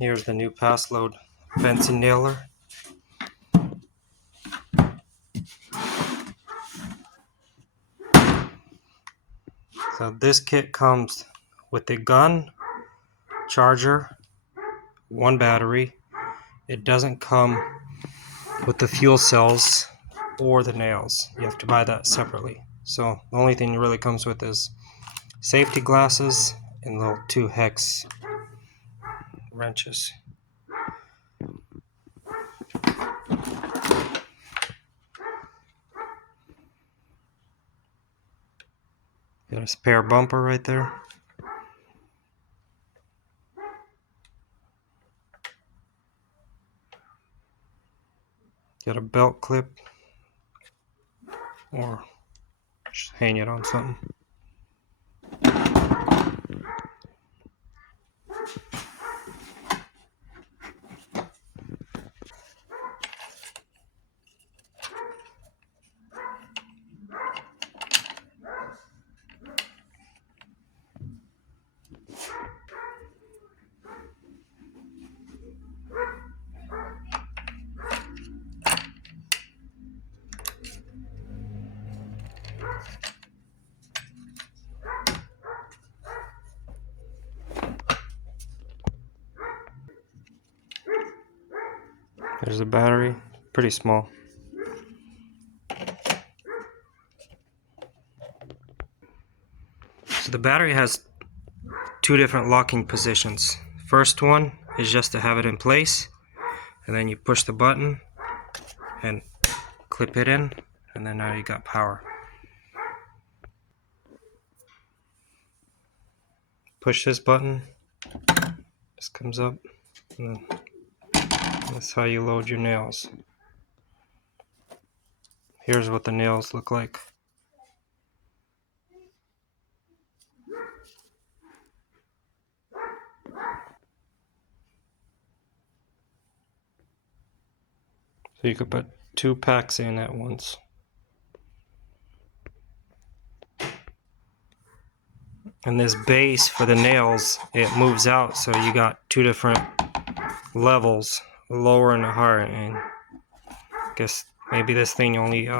Here's the new PASLODE fencing nailer. So this kit comes with a gun, charger, one battery. It doesn't come with the fuel cells or the nails. You have to buy that separately. So the only thing it really comes with is safety glasses and little 2 hex wrenches. Got a spare bumper right there. Got a belt clip, or just hang it on something. There's the battery, pretty small. So the battery has 2 different locking positions. First one is just to have it in place, and then you push the button and clip it in, and then now you got power. Push this button, this comes up, and then that's how you load your nails. Here's what the nails look like. So you could put 2 packs in at once. And this base for the nails, it moves out, so you got 2 different levels, lower and higher, and I guess maybe this thing only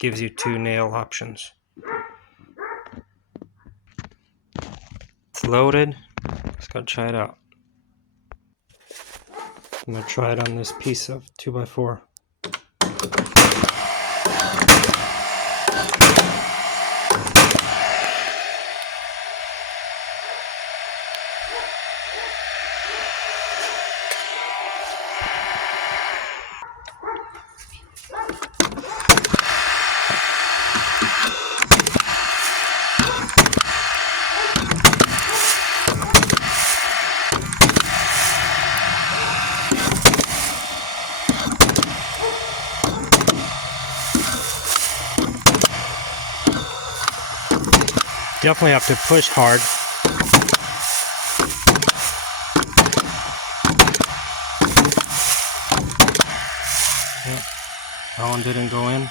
gives you 2 nail options. It's loaded. Let's go try it out. I'm gonna try it on this piece of 2x4. Definitely have to push hard. Yep. That one didn't go in.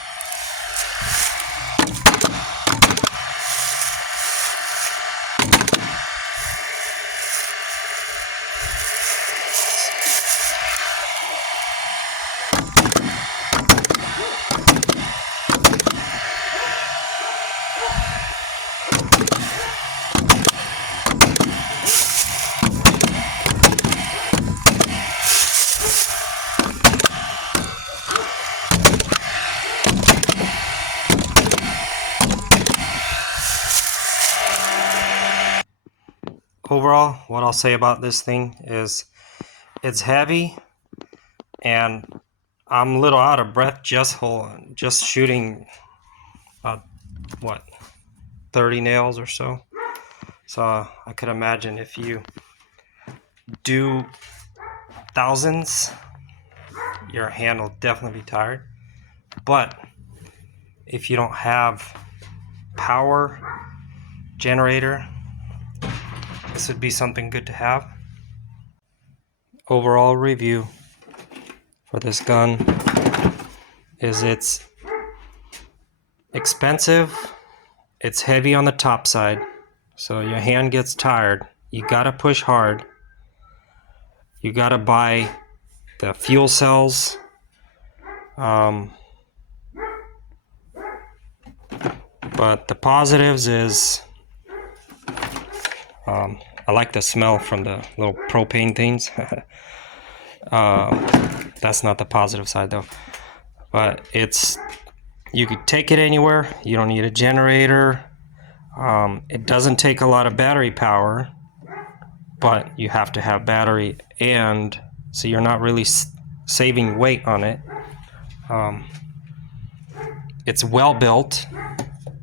Overall, what I'll say about this thing is it's heavy, and I'm a little out of breath just shooting what, 30 nails or so. So I could imagine if you do thousands, your hand will definitely be tired. But if you don't have power generator, this would be something good to have. Overall review for this gun is it's expensive, it's heavy on the top side, so your hand gets tired, you gotta push hard, you gotta buy the fuel cells. But the positives is I like the smell from the little propane things. That's not the positive side though. But you could take it anywhere. You don't need a generator. It doesn't take a lot of battery power, but you have to have battery, and so you're not really saving weight on it. It's well built.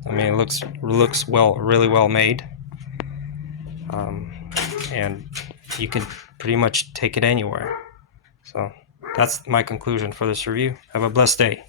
I mean, it looks really well made, and you can pretty much take it anywhere. So that's my conclusion for this review. Have a blessed day.